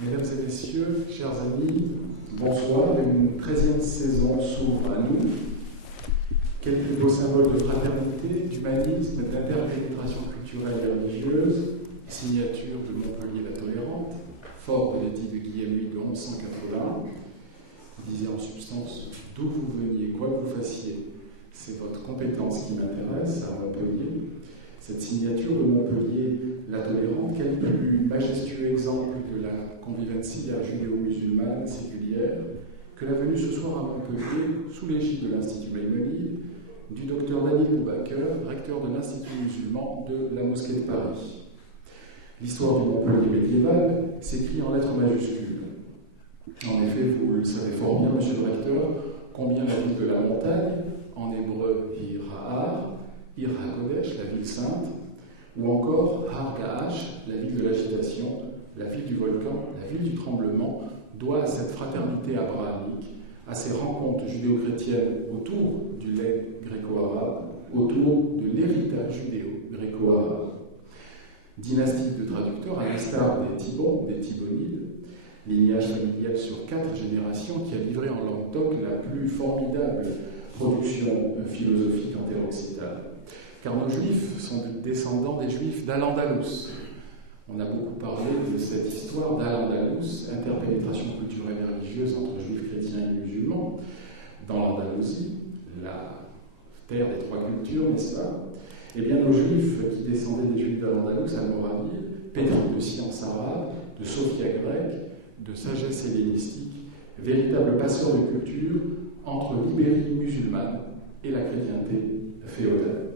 Mesdames et messieurs, chers amis, bonsoir. Une 13e saison s'ouvre à nous. Quel plus beau symbole de fraternité, d'humanisme, d'interpénétration culturelle et religieuse, signature de Montpellier la Tolérante, fort de l'édit de Guillaume de 1180, disait en substance d'où vous veniez, quoi que vous fassiez, c'est votre compétence qui m'intéresse à Montpellier. Cette signature de Montpellier la Tolérante, quel plus majestueux exemple de la convivencia judéo-musulmane séculière que la venue ce soir à Montpellier, sous l'égide de l'Institut Maïmonide, du docteur Daniel Boubaker, recteur de l'Institut musulman de la Mosquée de Paris. L'histoire du Montpellier médiéval s'écrit en lettres majuscules. En effet, vous le savez fort bien, monsieur le recteur, combien la ville de la montagne, en hébreu Ir Ha'ar, Ir HaKodesh, la ville sainte, ou encore Har Ga'ash, la ville de l'agitation, la ville du volcan, la ville du tremblement, doit à cette fraternité abrahamique, à ces rencontres judéo-chrétiennes autour du legs gréco-arabe, autour de l'héritage judéo-gréco-arabe. Dynastique de traducteurs, à l'instar des Thibons, des Thibonides, lignage familial sur 4 générations qui a livré en langue d'oc la plus formidable production philosophique en terre occitane. Car nos juifs sont descendants des juifs d'Al-Andalus. On a beaucoup parlé de cette histoire d'Al-Andalus, interpénétration culturelle et religieuse entre juifs, chrétiens et musulmans, dans l'Andalousie, la terre des 3 cultures, n'est-ce pas? Eh bien, nos juifs qui descendaient des juifs d'Al-Andalus, almoravides, pétris de sciences arabes, de sophia grecque, de sagesse hellénistique, véritables passeurs de culture entre l'Ibérie musulmane et la chrétienté féodale.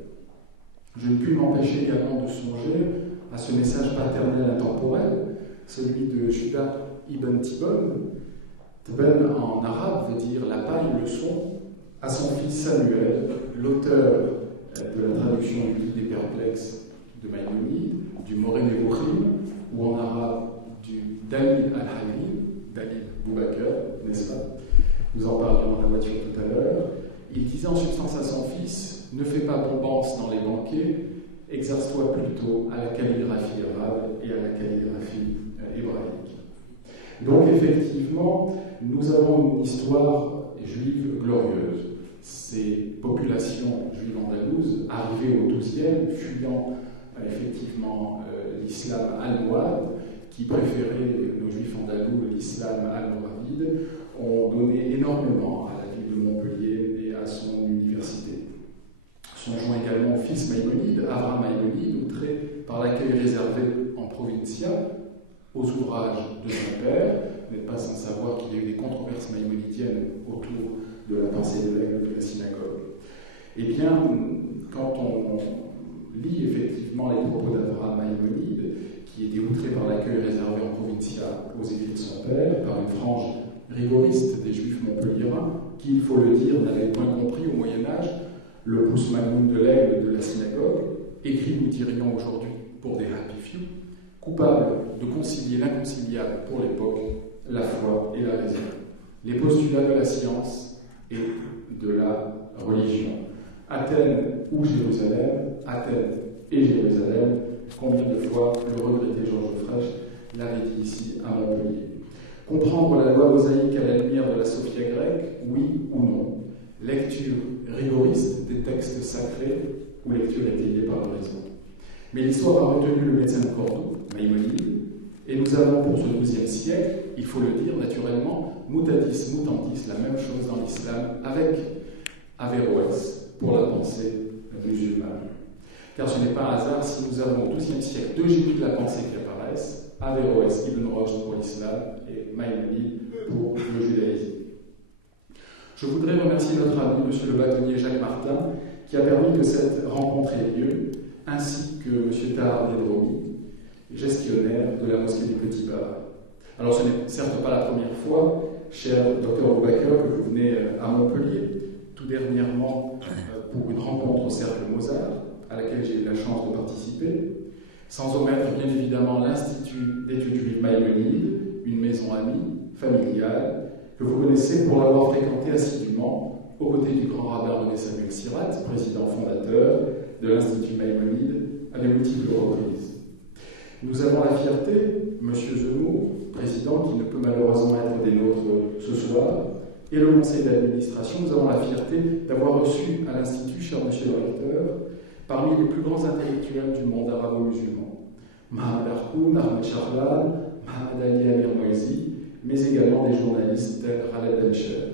Je ne puis m'empêcher également de songer à ce message paternel intemporel, celui de Judas ibn Tibon. Tibon en arabe veut dire la paille, le son, à son fils Samuel, l'auteur de la traduction du Livre des Perplexes de Maïmonide, du Moré Nebuchim, ou en arabe du Dalil al-Halil, Dalil Boubaker, n'est-ce pas? Nous en parlions dans la voiture tout à l'heure. Il disait en substance à son fils: ne fais pas bombance dans les banquets, exerce-toi plutôt à la calligraphie arabe et à la calligraphie hébraïque. Donc effectivement, nous avons une histoire juive glorieuse. Ces populations juives andalouses, arrivées au XIIe, fuyant effectivement l'islam almohade, qui préférait nos juifs andalous l'islam almoravide, ont donné énormément à la ville de Montpellier et à son université. Songeons également au fils Maïmonide, Abraham Maïmonide, outré par l'accueil réservé en provincia aux ouvrages de son père. Vous n'êtes pas sans savoir qu'il y a eu des controverses maïmonidiennes autour de la pensée de l'aigle de la synagogue. Eh bien, quand on lit effectivement les propos d'Abraham Maïmonide, qui était outré par l'accueil réservé en provincia aux écrits de son père, par une frange rigoriste des juifs montpelliérains, qui, il faut le dire, n'avaient point compris au Moyen-Âge le pouce magnum de l'aigle de la synagogue, écrit nous dirions aujourd'hui pour des happy few, coupable de concilier l'inconciliable pour l'époque, la foi et la raison, les postulats de la science et de la religion. Athènes ou Jérusalem, Athènes et Jérusalem, combien de fois le regretté Georges Frêche l'avait dit ici à Montpellier. Comprendre la loi mosaïque à la lumière de la sophia grecque, oui ou non? Lecture rigoriste des textes sacrés ou lecture étayée par la raison. Mais l'histoire a retenu le médecin de Cordoue, Maïmonide, et nous avons pour ce XIIe siècle, il faut le dire naturellement, mutatis mutandis, la même chose dans l'islam, avec Averroès pour la pensée musulmane. Car ce n'est pas un hasard si nous avons au XIIe siècle 2 génies de la pensée qui apparaissent, Averroès, Ibn Rushd pour l'islam et Maïmonide pour le judaïsme. Je voudrais remercier notre ami, monsieur le bâtonnier Jacques Martin, qui a permis que cette rencontre ait lieu, ainsi que monsieur Tahar Dedromi, gestionnaire de la mosquée du Petit Bar. Alors ce n'est certes pas la première fois, cher docteur Boubaker, que vous venez à Montpellier, tout dernièrement pour une rencontre au Cercle Mozart, à laquelle j'ai eu la chance de participer, sans omettre bien évidemment l'Institut d'études juives Maïmonide, une maison amie, familiale, que vous connaissez pour l'avoir fréquenté assidûment aux côtés du grand rabbin René Samuel Sirat, président fondateur de l'Institut Maïmonide, à de multiples reprises. Nous avons la fierté, monsieur Zemmour, président qui ne peut malheureusement être des nôtres ce soir, et le conseil d'administration, nous avons la fierté d'avoir reçu à l'Institut, cher monsieur le recteur, parmi les plus grands intellectuels du monde arabo-musulman. Mohamed Harkoun, Ahmed Charlan, Mohamed Ali Amir Moïsi, mais également des journalistes tels Khaled El-Cher.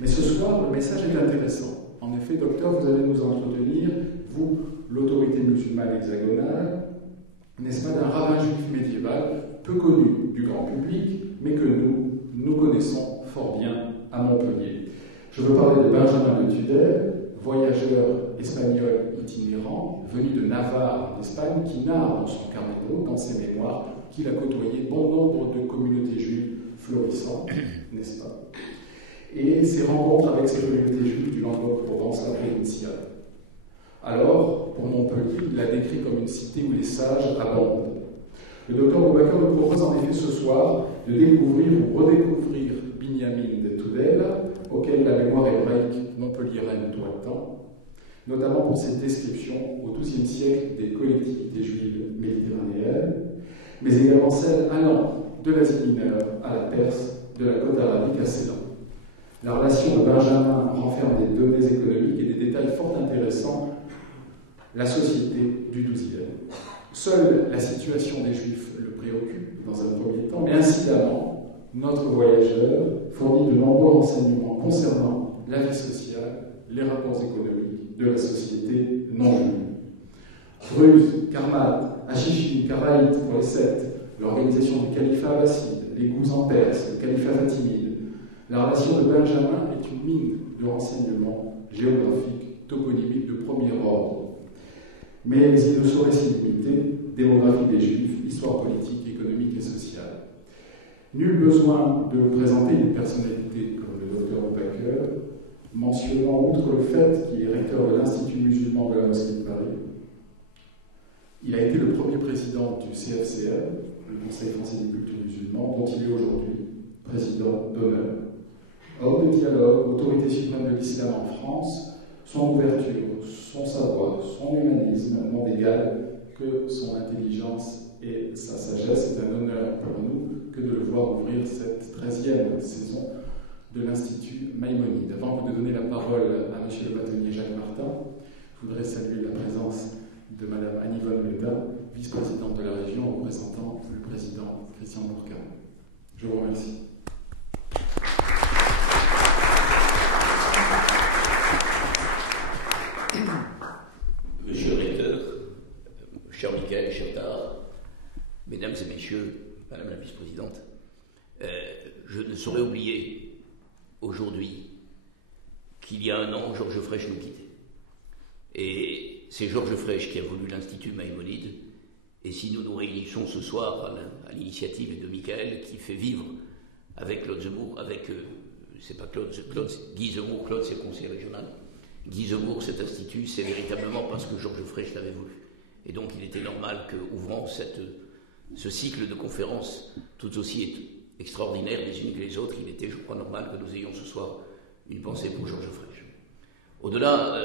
Mais ce soir, le message est intéressant. En effet, docteur, vous allez nous entretenir, vous, l'autorité musulmane hexagonale, n'est-ce pas, d'un rabbin juif médiéval peu connu du grand public, mais que nous connaissons fort bien à Montpellier. Je veux parler de Benjamin de Tudel, voyageur espagnol itinérant, venu de Navarre en Espagne, qui narre dans son carnet de route, dans ses mémoires, qu'il a côtoyé bon nombre de communautés juives florissantes, n'est-ce pas? Et ses rencontres avec ces communautés juives du Languedoc-Provence, la provinciale. Alors, pour Montpellier, il l'a décrit comme une cité où les sages abondent. Le docteur Boubacar nous propose en effet ce soir de découvrir ou redécouvrir Binyamin de Tudel, auquel la mémoire hébraïque montpelliéraine doit tant, notamment pour cette description au XIIe siècle des collectivités juives méditerranéennes, mais également celle allant de l'Asie mineure à la Perse, de la côte arabique à Ceylan. La relation de Benjamin renferme des données économiques et des détails fort intéressants. La société du XIIe. Seule la situation des Juifs le préoccupe dans un premier temps, mais incidemment, notre voyageur fournit de nombreux renseignements concernant la vie sociale, les rapports économiques de la société non juive. Druze, Karmat, Achichin, Karaït pour les Celtes, l'organisation du califat abbasside, les goûts en Perse, le califat fatimide. La relation de Benjamin est une mine de renseignements géographiques, toponymiques de premier ordre. Mais il ne saurait s'y limiter, démographie des Juifs, histoire politique, économique et sociale. Nul besoin de présenter une personnalité comme le docteur Boubacar, mentionnant outre le fait qu'il est recteur de l'Institut musulman de la Mosquée de Paris. Il a été le premier président du CFCM, le Conseil français des cultures musulmanes, dont il est aujourd'hui président d'honneur. Homme de dialogue, autorité suprême de l'islam en France, son ouverture, son savoir, son humanisme n'ont d'égal que son intelligence et sa sagesse. C'est un honneur pour nous que de le voir ouvrir cette 13e saison de l'Institut Maïmonide. Avant de donner la parole à M. le bâtonnier Jacques Martin, je voudrais saluer la présence de Mme Anne-Yvonne Leda, vice-présidente de la région, représentant le président Christian Bourquin. Je vous remercie. Monsieur le recteur, cher Michael, cher Tard, mesdames et messieurs, madame la vice-présidente, je ne saurais oublier aujourd'hui qu'il y a un an, Georges Frêche nous quittait. Et c'est Georges Frêche qui a voulu l'Institut Maïmonide. Et si nous nous réunissons ce soir à l'initiative de Michael, qui fait vivre avec Claude Zemmour, c'est pas Claude, Guy Zemmour, Claude c'est le conseiller régional, Guy Zemmour, cet institut, c'est véritablement parce que Georges Frêche l'avait voulu. Et donc il était normal qu'ouvrant ce cycle de conférences tout aussi extraordinaires les unes que les autres, il était, je crois, normal que nous ayons ce soir une pensée pour Georges Frêche. Au-delà,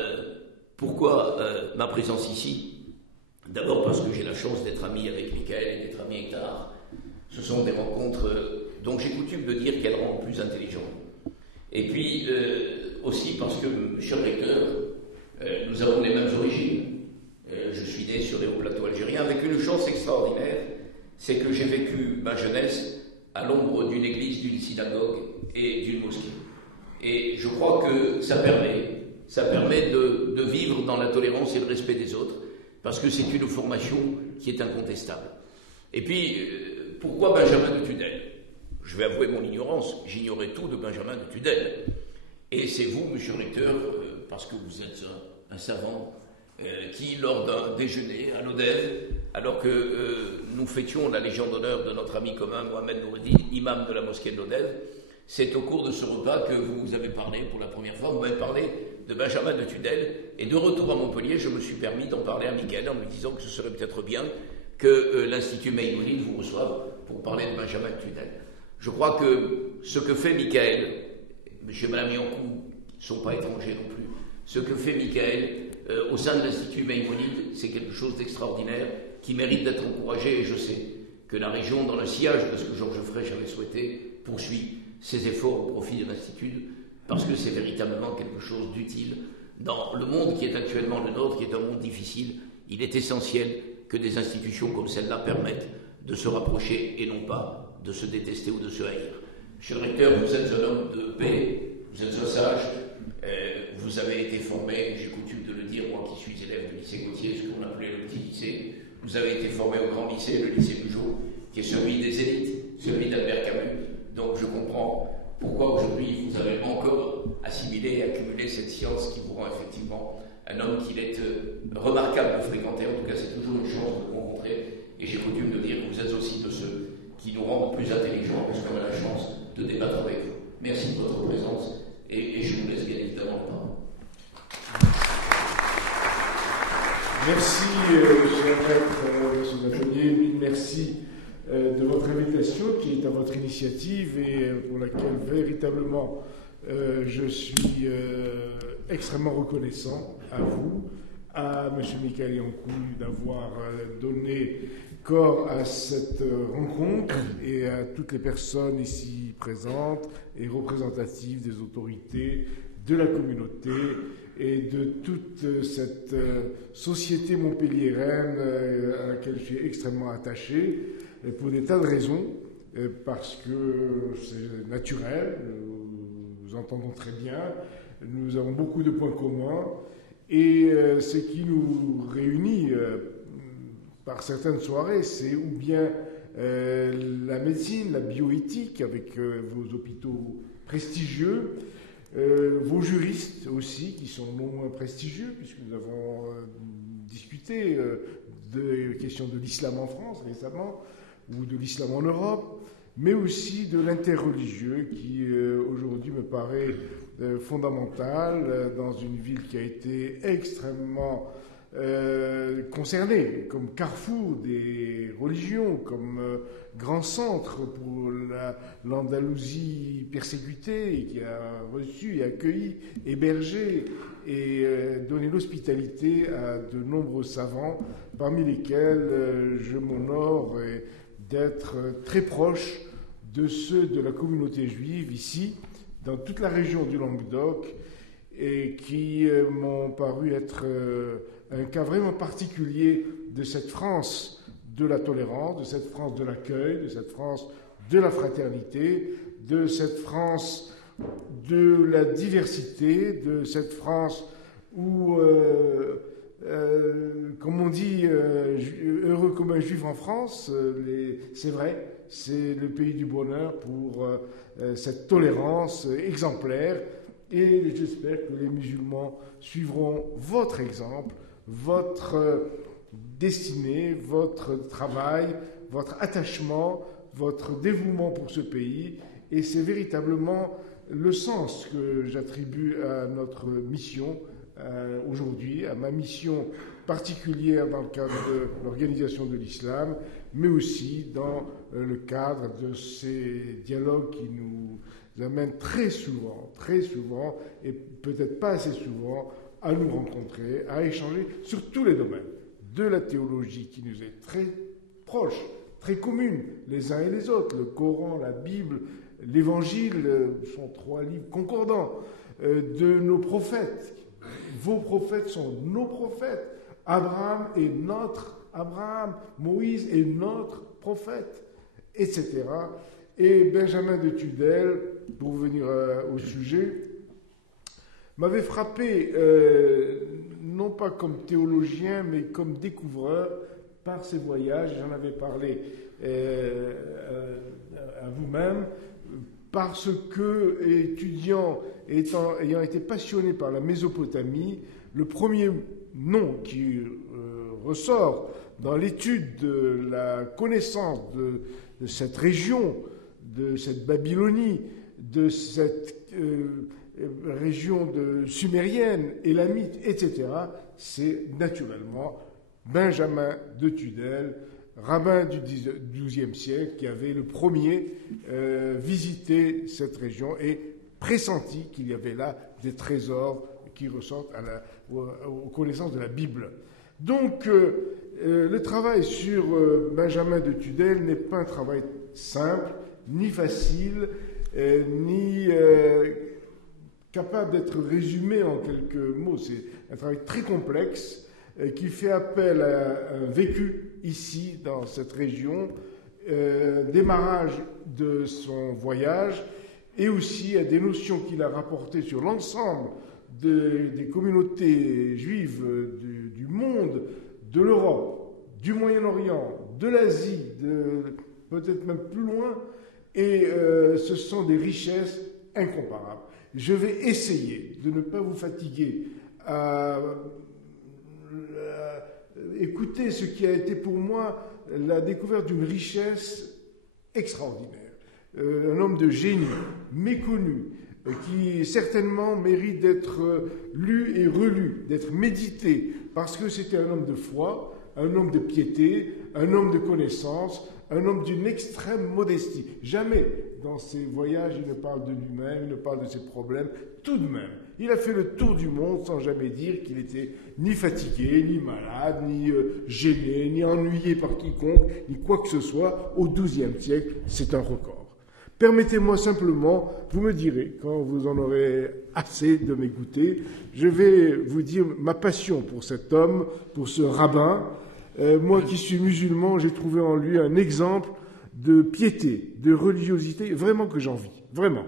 pourquoi ma présence ici? D'abord parce que j'ai la chance d'être ami avec Michael et d'être ami avec Tahar. Ce sont des rencontres dont j'ai coutume de dire qu'elles rendent plus intelligents. Et puis aussi parce que, cher recteur, nous avons les mêmes origines. Je suis né sur les hauts plateaux algériens avec une chance extraordinaire, c'est que j'ai vécu ma jeunesse à l'ombre d'une église, d'une synagogue et d'une mosquée. Et je crois que ça permet de vivre dans la tolérance et le respect des autres, parce que c'est une formation qui est incontestable. Et puis, pourquoi Benjamin de Tudel? Je vais avouer mon ignorance, j'ignorais tout de Benjamin de Tudel. Et c'est vous, monsieur le recteur, parce que vous êtes un savant, qui, lors d'un déjeuner à l'Odève, alors que nous fêtions la Légion d'honneur de notre ami commun Mohamed Noureddin, imam de la mosquée de l'Odève, c'est au cours de ce repas que vous avez parlé pour la première fois, vous m'avez parlé de Benjamin de Tudel, et de retour à Montpellier, je me suis permis d'en parler à Michael en lui disant que ce serait peut-être bien que l'Institut Maïmonide vous reçoive pour parler de Benjamin de Tudel. Je crois que ce que fait Michael, M. et Mme Yankou ne sont pas étrangers non plus, ce que fait Michael au sein de l'Institut Maïmonide, c'est quelque chose d'extraordinaire qui mérite d'être encouragé, et je sais que la région, dans le sillage de ce que Georges Frêche avait souhaité, poursuit ses efforts au profit de l'Institut, parce que c'est véritablement quelque chose d'utile. Dans le monde qui est actuellement le nôtre, qui est un monde difficile, il est essentiel que des institutions comme celle-là permettent de se rapprocher et non pas de se détester ou de se haïr. Monsieur le recteur, vous êtes un homme de paix, vous êtes un sage, vous avez été formé, j'ai coutume de le dire, moi qui suis élève du lycée Gautier, ce qu'on appelait le petit lycée, vous avez été formé au grand lycée, le lycée Bugeaud, qui est celui des élites, celui d'Albert Camus. Donc je comprends pourquoi aujourd'hui vous avez encore assimilé et accumulé cette science qui vous rend effectivement un homme qu'il est remarquable de fréquenter. En tout cas, c'est toujours une chance de rencontrer. Et j'ai coutume de dire que vous êtes aussi de ceux qui nous rendent plus intelligents parce qu'on a la chance de débattre avec vous. Merci de votre présence et je vous laisse bien évidemment le parole. Merci, cher maître, M. Nathaniel, merci de votre invitation qui est à votre initiative et pour laquelle véritablement je suis extrêmement reconnaissant à vous, à M. Michael Yankou d'avoir donné corps à cette rencontre et à toutes les personnes ici présentes et représentatives des autorités, de la communauté et de toute cette société montpelliéraine à laquelle je suis extrêmement attaché, pour des tas de raisons, parce que c'est naturel, nous entendons très bien, nous avons beaucoup de points communs, et ce qui nous réunit par certaines soirées, c'est ou bien la médecine, la bioéthique, avec vos hôpitaux prestigieux, vos juristes aussi, qui sont non moins prestigieux, puisque nous avons discuté des questions de l'islam en France récemment, ou de l'islam en Europe, mais aussi de l'interreligieux, qui aujourd'hui me paraît fondamental dans une ville qui a été extrêmement concernée comme carrefour des religions, comme grand centre pour l'Andalousie persécutée, qui a reçu et accueilli, hébergé et donné l'hospitalité à de nombreux savants, parmi lesquels je m'honore d'être très proche de ceux de la communauté juive ici, dans toute la région du Languedoc, et qui m'ont paru être un cas vraiment particulier de cette France de la tolérance, de cette France de l'accueil, de cette France de la fraternité, de cette France de la diversité, de cette France où, comme on dit, heureux comme un juif en France, c'est vrai, c'est le pays du bonheur pour cette tolérance exemplaire. Et j'espère que les musulmans suivront votre exemple, votre destinée, votre travail, votre attachement, votre dévouement pour ce pays. Et c'est véritablement le sens que j'attribue à notre mission aujourd'hui, à ma mission particulière dans le cadre de l'organisation de l'islam, mais aussi dans le cadre de ces dialogues qui nous amènent très souvent, et peut-être pas assez souvent, à nous rencontrer, à échanger sur tous les domaines. De la théologie qui nous est très proche, très commune, les uns et les autres, le Coran, la Bible, l'Évangile sont 3 livres concordants, de nos prophètes. Vos prophètes sont nos prophètes. Abraham est notre Abraham, Moïse est notre prophète, etc. Et Benjamin de Tudel, pour venir au sujet, m'avait frappé, non pas comme théologien, mais comme découvreur, par ses voyages. J'en avais parlé à vous-même, parce que, étudiant, ayant été passionné par la Mésopotamie, le premier nom qui ressort dans l'étude de la connaissance de cette région, de cette Babylonie, de cette région sumérienne, élamite, etc., c'est naturellement Benjamin de Tudel, rabbin du XIIe siècle, qui avait le premier visité cette région et pressenti qu'il y avait là des trésors qui ressortent aux connaissances de la Bible. Donc, Le travail sur Benjamin de Tudel n'est pas un travail simple, ni facile, ni capable d'être résumé en quelques mots. C'est un travail très complexe qui fait appel à un vécu ici, dans cette région, démarrage de son voyage, et aussi à des notions qu'il a rapportées sur l'ensemble des communautés juives du monde, de l'Europe, du Moyen-Orient, de l'Asie, peut-être même plus loin, et ce sont des richesses incomparables. Je vais essayer de ne pas vous fatiguer à écouter ce qui a été pour moi la découverte d'une richesse extraordinaire. Un homme de génie, méconnu, qui certainement mérite d'être lu et relu, d'être médité, parce que c'était un homme de foi, un homme de piété, un homme de connaissance, un homme d'une extrême modestie. Jamais dans ses voyages il ne parle de lui-même, il ne parle de ses problèmes. Tout de même, il a fait le tour du monde sans jamais dire qu'il était ni fatigué, ni malade, ni gêné, ni ennuyé par quiconque, ni quoi que ce soit. Au XIIe siècle, c'est un record. Permettez-moi simplement, vous me direz, quand vous en aurez assez de m'écouter, je vais vous dire ma passion pour cet homme, pour ce rabbin. Moi qui suis musulman, j'ai trouvé en lui un exemple de piété, de religiosité, vraiment que j'envie, vraiment.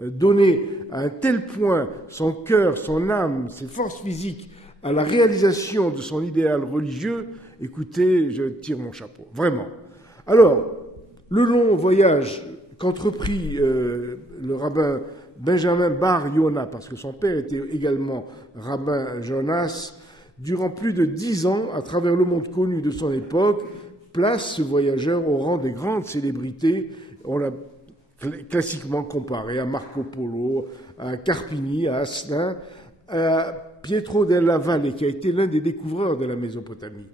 Donner à un tel point son cœur, son âme, ses forces physiques à la réalisation de son idéal religieux, écoutez, je tire mon chapeau, vraiment. Alors, le long voyage qu'entreprit le rabbin Benjamin Bar Yonah, parce que son père était également rabbin Jonas, durant plus de 10 ans, à travers le monde connu de son époque, place ce voyageur au rang des grandes célébrités. On l'a classiquement comparé à Marco Polo, à Carpini, à Asselin, à Pietro della Valle, qui a été l'un des découvreurs de la Mésopotamie.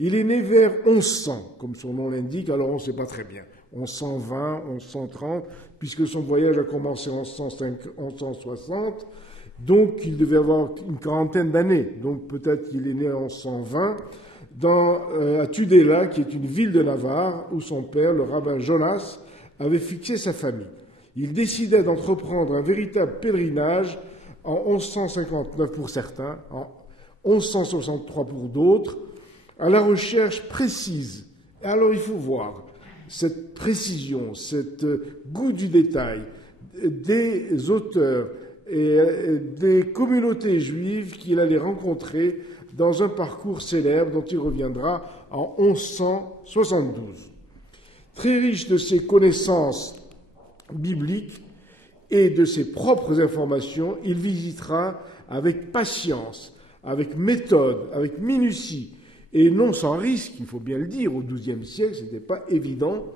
Il est né vers 1100, comme son nom l'indique, alors on ne sait pas très bien. 1120, 1130, puisque son voyage a commencé en 1160, donc il devait avoir une quarantaine d'années, donc peut-être qu'il est né en 1120, à Tudela, qui est une ville de Navarre, où son père, le rabbin Jonas, avait fixé sa famille. Il décidait d'entreprendre un véritable pèlerinage en 1159 pour certains, en 1163 pour d'autres, à la recherche précise. Et alors il faut voir cette précision, cet goût du détail des auteurs et des communautés juives qu'il allait rencontrer dans un parcours célèbre dont il reviendra en 1172. Très riche de ses connaissances bibliques et de ses propres informations, il visitera avec patience, avec méthode, avec minutie, et non sans risque, il faut bien le dire, au XIIe siècle, ce n'était pas évident,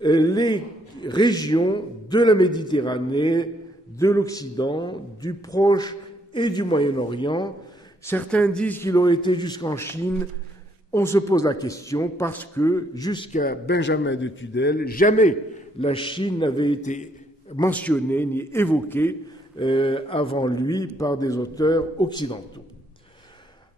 les régions de la Méditerranée, de l'Occident, du Proche et du Moyen-Orient. Certains disent qu'il aurait été jusqu'en Chine. On se pose la question parce que, jusqu'à Benjamin de Tudel, jamais la Chine n'avait été mentionnée ni évoquée avant lui par des auteurs occidentaux.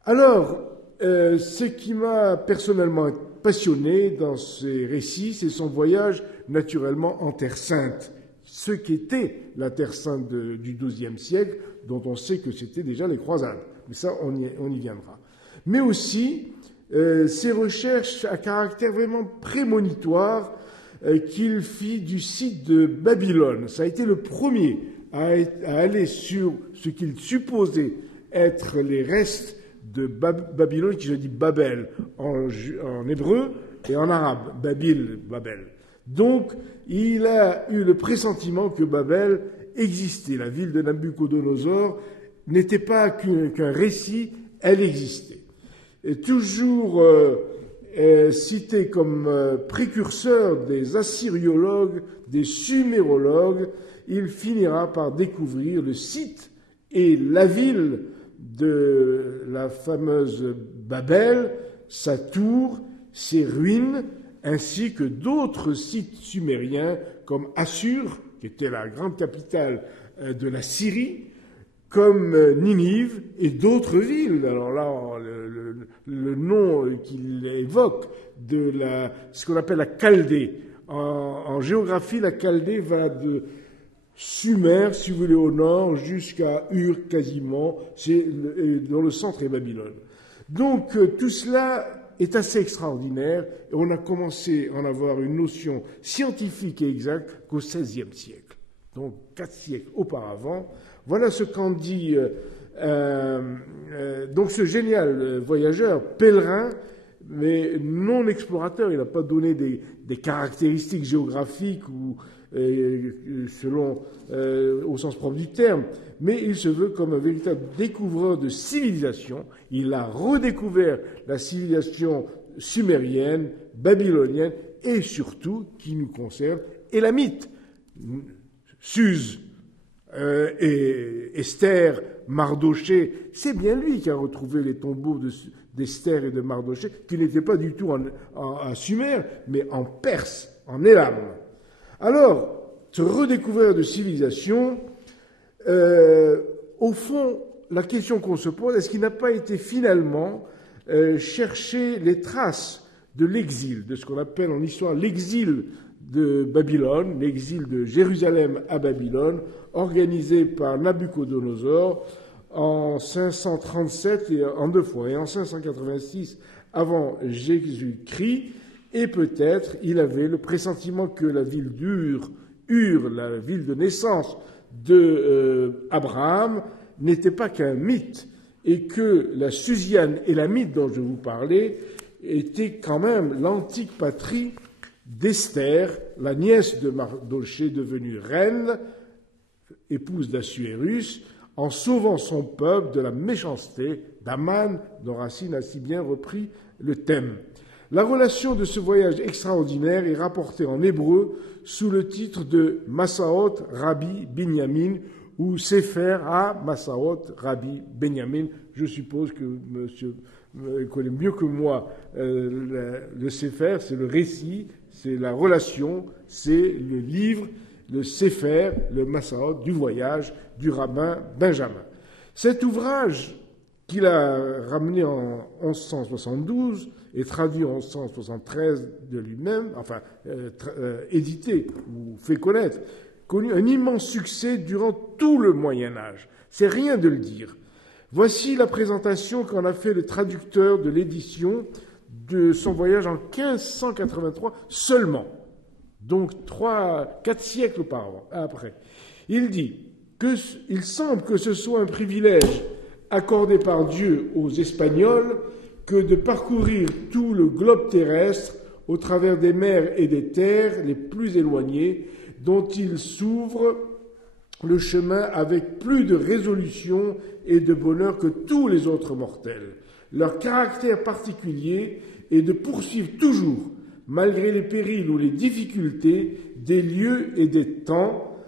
Alors, ce qui m'a personnellement passionné dans ces récits, c'est son voyage naturellement en Terre Sainte, ce qu'était la Terre Sainte du XIIe siècle, dont on sait que c'était déjà les croisades. Mais ça, on y viendra. Mais aussi, ses recherches à caractère vraiment prémonitoire qu'il fit du site de Babylone. Ça a été le premier à aller sur ce qu'il supposait être les restes de Babylone, qui se dit Babel en hébreu et en arabe, Babel. Donc, il a eu le pressentiment que Babel existait. La ville de Nabuchodonosor n'était pas qu'un récit, elle existait. Et toujours cité comme précurseur des assyriologues, des sumérologues, il finira par découvrir le site et la ville de la fameuse Babel, sa tour, ses ruines, ainsi que d'autres sites sumériens comme Assur, qui était la grande capitale de la Syrie, comme Ninive et d'autres villes. Alors là, le nom qu'il évoque de ce qu'on appelle la Chaldée. En géographie, la Chaldée va de Sumer, si vous voulez, au nord, jusqu'à Ur, quasiment, dans le centre est Babylone. Donc, tout cela est assez extraordinaire, et on a commencé à en avoir une notion scientifique et exacte qu'au XVIe siècle. Donc, 4 siècles auparavant. Voilà ce qu'en dit donc ce génial voyageur, pèlerin, mais non explorateur. Il n'a pas donné des caractéristiques géographiques ou selon au sens propre du terme, mais il se veut comme un véritable découvreur de civilisation. Il a redécouvert la civilisation sumérienne, babylonienne et surtout, qui nous concerne, élamite. Suse et Esther, Mardoché, c'est bien lui qui a retrouvé les tombeaux d'Esther et de Mardoché, qui n'étaient pas du tout en Sumer, mais en Perse, en Élam. Alors, ce redécouvert de civilisation, au fond, la question qu'on se pose, est-ce qu'il n'a pas été finalement chercher les traces de l'exil, de ce qu'on appelle en histoire l'exil de Babylone, l'exil de Jérusalem à Babylone, organisé par Nabuchodonosor en 537 et en 2 fois, et en 586 avant Jésus-Christ, et peut-être il avait le pressentiment que la ville d'Ur, la ville de naissance de Abraham, n'était pas qu'un mythe, et que la Susiane élamite dont je vous parlais était quand même l'antique patrie d'Esther, la nièce de Mardoché devenue reine, épouse d'Assuérus, en sauvant son peuple de la méchanceté d'Aman, dont Racine a si bien repris le thème. La relation de ce voyage extraordinaire est rapportée en hébreu sous le titre de Masaot Rabbi Binyamin ou Sefer à Masaot Rabbi Binyamin. Je suppose que monsieur connaît mieux que moi le Sefer, c'est le récit, c'est la relation, c'est le livre, le Sefer, le Masaot du voyage du rabbin Benjamin. Cet ouvrage qu'il a ramené en 1172 et traduit en 1173 de lui-même, enfin édité ou fait connaître, connu un immense succès durant tout le Moyen-Âge. C'est rien de le dire. Voici la présentation qu'en a fait le traducteur de l'édition de son voyage en 1583 seulement. Donc 4 siècles auparavant, après. Il dit qu'il semble que ce soit un privilège accordé par Dieu aux Espagnols que de parcourir tout le globe terrestre au travers des mers et des terres les plus éloignées, dont ils s'ouvrent le chemin avec plus de résolution et de bonheur que tous les autres mortels. Leur caractère particulier est de poursuivre toujours, malgré les périls ou les difficultés, des lieux et des temps,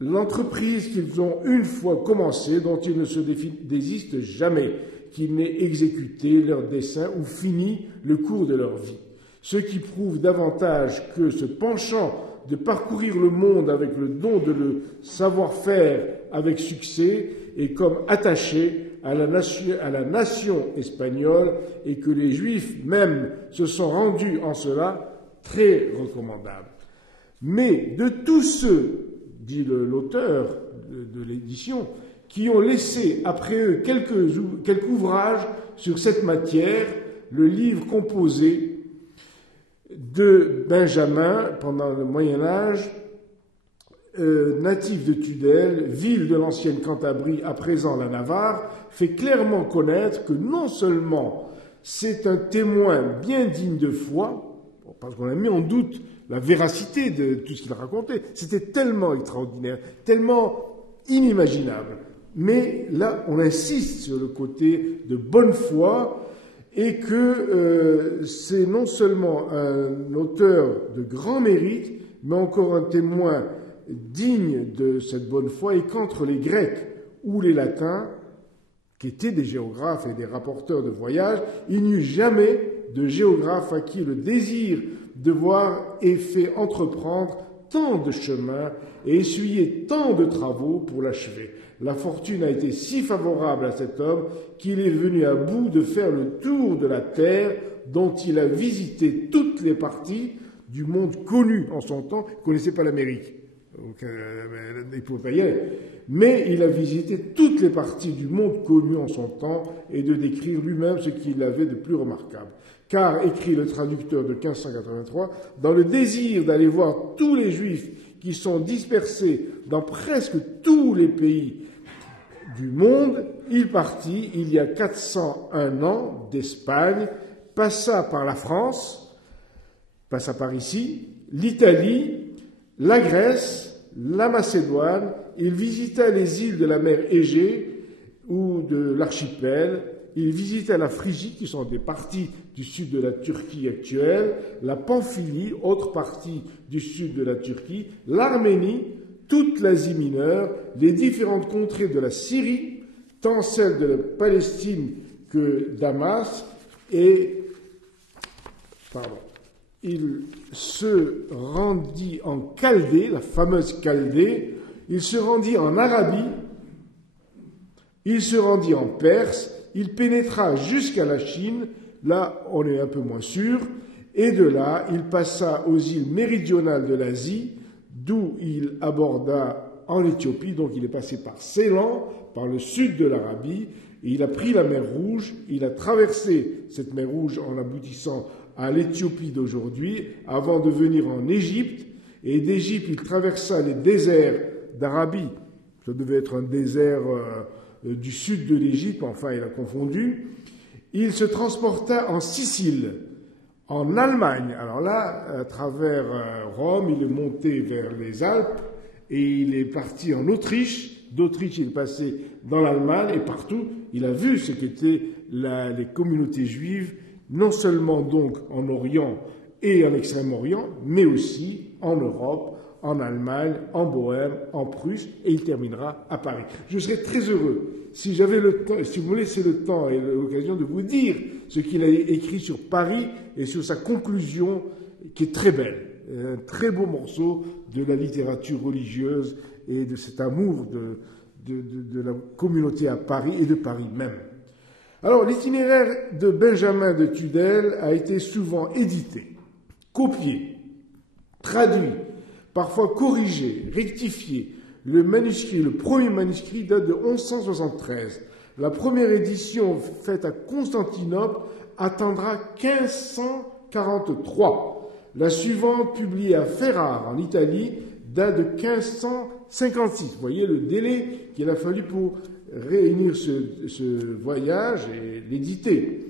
l'entreprise qu'ils ont une fois commencée, dont ils ne se désistent jamais, qu'ils n'aient exécuté leur dessein ou fini le cours de leur vie. Ce qui prouve davantage que ce penchant de parcourir le monde avec le don de le savoir-faire avec succès est comme attaché à la nation espagnole et que les Juifs même se sont rendus en cela très recommandables. Mais de tous ceux, dit l'auteur de l'édition, qui ont laissé après eux quelques ouvrages sur cette matière, le livre composé de Benjamin pendant le Moyen-Âge, natif de Tudèle, ville de l'ancienne Cantabrie, à présent la Navarre, fait clairement connaître que non seulement c'est un témoin bien digne de foi, parce qu'on a mis en doute la véracité de tout ce qu'il racontait, c'était tellement extraordinaire, tellement inimaginable, mais là on insiste sur le côté de bonne foi, et que c'est non seulement un auteur de grand mérite, mais encore un témoin digne de cette bonne foi, et qu'entre les Grecs ou les Latins, qui étaient des géographes et des rapporteurs de voyage, il n'y eut jamais de géographe à qui le désir de voir ait fait entreprendre tant de chemin et essuyé tant de travaux pour l'achever. La fortune a été si favorable à cet homme qu'il est venu à bout de faire le tour de la terre, dont il a visité toutes les parties du monde connu en son temps. Il ne connaissait pas l'Amérique, donc il ne pouvait pas y aller. Mais il a visité toutes les parties du monde connu en son temps et de décrire lui-même ce qu'il avait de plus remarquable. Car, écrit le traducteur de 1583, dans le désir d'aller voir tous les Juifs qui sont dispersés dans presque tous les pays du monde, il partit il y a 401 ans d'Espagne, passa par la France, passa par ici, l'Italie, la Grèce, la Macédoine, il visita les îles de la mer Égée ou de l'archipel, il visita la Phrygie, qui sont des parties du sud de la Turquie actuelle, la Pamphylie, autre partie du sud de la Turquie, l'Arménie, toute l'Asie mineure, les différentes contrées de la Syrie, tant celles de la Palestine que Damas, et il se rendit en Chaldée, la fameuse Chaldée, il se rendit en Arabie, il se rendit en Perse, il pénétra jusqu'à la Chine, là on est un peu moins sûr, et de là il passa aux îles méridionales de l'Asie, d'où il aborda en Éthiopie, donc il est passé par Ceylan, par le sud de l'Arabie, et il a pris la mer Rouge, il a traversé cette mer Rouge en aboutissant à l'Éthiopie d'aujourd'hui, avant de venir en Égypte, et d'Égypte il traversa les déserts d'Arabie, ça devait être un désert du sud de l'Égypte, enfin il a confondu, il se transporta en Sicile, en Allemagne, alors là, à travers Rome, il est monté vers les Alpes, et il est parti en Autriche, d'Autriche il est passé dans l'Allemagne, et partout il a vu ce qu'étaient les communautés juives, non seulement donc en Orient et en Extrême-Orient, mais aussi en Europe, en Allemagne, en Bohême, en Prusse, et il terminera à Paris. Je serais très heureux si j'avais le temps, si vous me laissez le temps et l'occasion de vous dire ce qu'il a écrit sur Paris et sur sa conclusion, qui est très belle, un très beau morceau de la littérature religieuse et de cet amour de la communauté à Paris et de Paris même. Alors, l'itinéraire de Benjamin de Tudel a été souvent édité, copié, traduit, parfois corrigé, rectifié. Le premier manuscrit date de 1173. La première édition faite à Constantinople attendra 1543. La suivante, publiée à Ferrare, en Italie, date de 1556. Vous voyez le délai qu'il a fallu pour réunir ce voyage et l'éditer.